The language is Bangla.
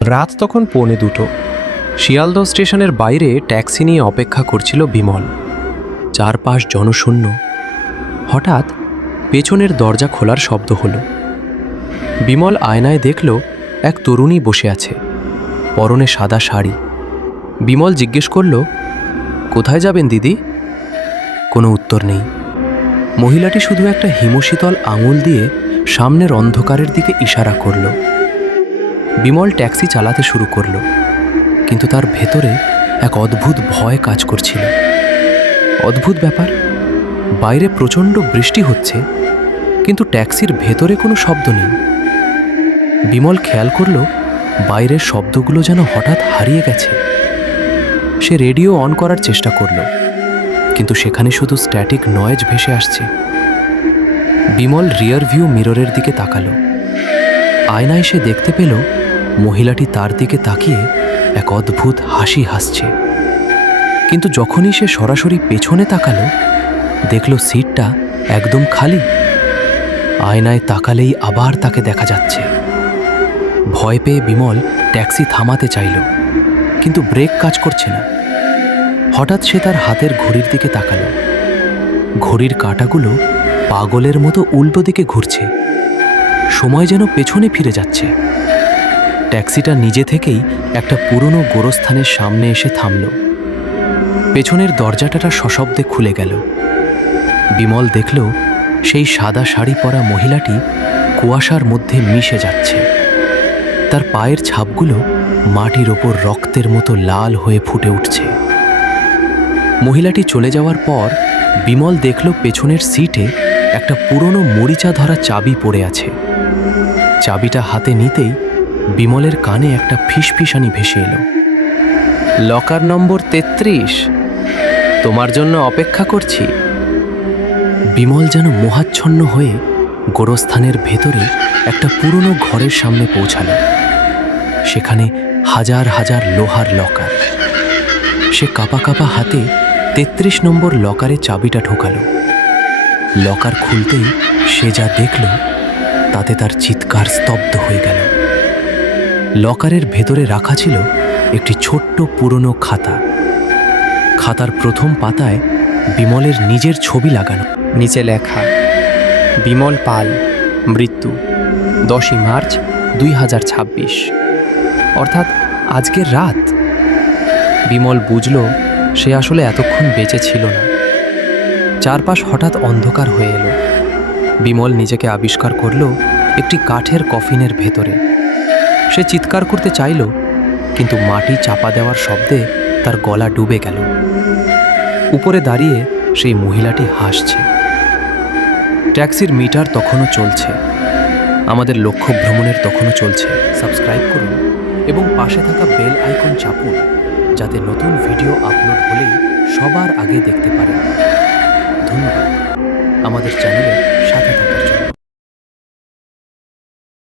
রাত তখন 1:45। শিয়ালদহ স্টেশনের বাইরে ট্যাক্সি নিয়ে অপেক্ষা করছিল বিমল। চারপাশ জনশূন্য। হঠাৎ পেছনের দরজা খোলার শব্দ হলো। বিমল আয়নায় দেখল এক তরুণী বসে আছে, পরনে সাদা শাড়ি। বিমল জিজ্ঞেস করল, কোথায় যাবেন দিদি? কোনো উত্তর নেই। মহিলাটি শুধু একটা হিমশীতল আঙুল দিয়ে সামনের অন্ধকারের দিকে ইশারা করল। বিমল ট্যাক্সি চালাতে শুরু করল, কিন্তু তার ভেতরে এক অদ্ভুত ভয় কাজ করছিল। অদ্ভুত ব্যাপার, বাইরে প্রচণ্ড বৃষ্টি হচ্ছে, কিন্তু ট্যাক্সির ভেতরে কোনো শব্দ নেই। বিমল খেয়াল করল বাইরের শব্দগুলো যেন হঠাৎ হারিয়ে গেছে। সে রেডিও অন করার চেষ্টা করল, কিন্তু সেখানে শুধু স্ট্যাটিক নয়েজ ভেসে আসছে। বিমল রিয়ার ভিউ মিররের দিকে তাকালো। আয়নায় সে দেখতে পেল মহিলাটি তার দিকে তাকিয়ে এক অদ্ভুত হাসি হাসছে। কিন্তু যখনই সে সরাসরি পেছনে তাকালো, দেখল সিটটা একদম খালি। আয়নায় তাকালেই আবার তাকে দেখা যাচ্ছে। ভয় পেয়ে বিমল ট্যাক্সি থামাতে চাইল, কিন্তু ব্রেক কাজ করছে না। হঠাৎ সে তার হাতের ঘড়ির দিকে তাকালো। ঘড়ির কাঁটাগুলো পাগলের মতো উল্টো দিকে ঘুরছে, সময় যেন পেছনে ফিরে যাচ্ছে। ট্যাক্সিটা নিজে থেকেই একটা পুরনো গোরস্থানের সামনে এসে থামল। পেছনের দরজাটা সশব্দে খুলে গেল। বিমল দেখল সেই সাদা শাড়ি পরা মহিলাটি কুয়াশার মধ্যে মিশে যাচ্ছে। তার পায়ের ছাপগুলো মাটির ওপর রক্তের মতো লাল হয়ে ফুটে উঠছে। মহিলাটি চলে যাওয়ার পর বিমল দেখল পেছনের সিটে একটা পুরনো মরিচা ধরা চাবি পড়ে আছে। চাবিটা হাতে নিতেই বিমলের কানে একটা ফিসফিসানি ভেসে এলো। লকার নম্বর 33, তোমার জন্য অপেক্ষা করছি। বিমল যেন মোহাচ্ছন্ন হয়ে গোরস্থানের ভেতরে একটা পুরনো ঘরের সামনে পৌঁছালো। সেখানে হাজার হাজার লোহার লকার। সে কাঁপা কাঁপা হাতে 33 নম্বর লকারে চাবিটা ঢোকালো। লকার খুলতেই সে যা দেখল তাতে তার চিৎকার স্তব্ধ হয়ে গেল। লকারের ভেতরে রাখা ছিল একটি ছোট্ট পুরনো খাতা। খাতার প্রথম পাতায় বিমলের নিজের ছবি লাগানো। নিচে লেখা, বিমল পাল, মৃত্যু 10ই মার্চ 2026, অর্থাৎ আজকের রাত। বিমল বুঝল সে আসলে এতক্ষণ বেঁচে ছিল না। চারপাশ হঠাৎ অন্ধকার হয়ে এলো। বিমল নিজেকে আবিষ্কার করল একটি কাঠের কফিনের ভেতরে। সে চিৎকার করতে চাইল, কিন্তু মাটি চাপা দেওয়ার শব্দে তার গলা ডুবে গেল। উপরে দাঁড়িয়ে সেই মহিলাটি হাসছে। ট্যাক্সির মিটার তখনও চলছে। আমাদের লক্ষ্য ভ্রমণের তখনও চলছে। সাবস্ক্রাইব করুন এবং পাশে থাকা বেল আইকন চাপুন, যাতে নতুন ভিডিও আপলোড হলেই সবার আগে দেখতে পারেন। ধন্যবাদ। আমাদের চ্যানেলে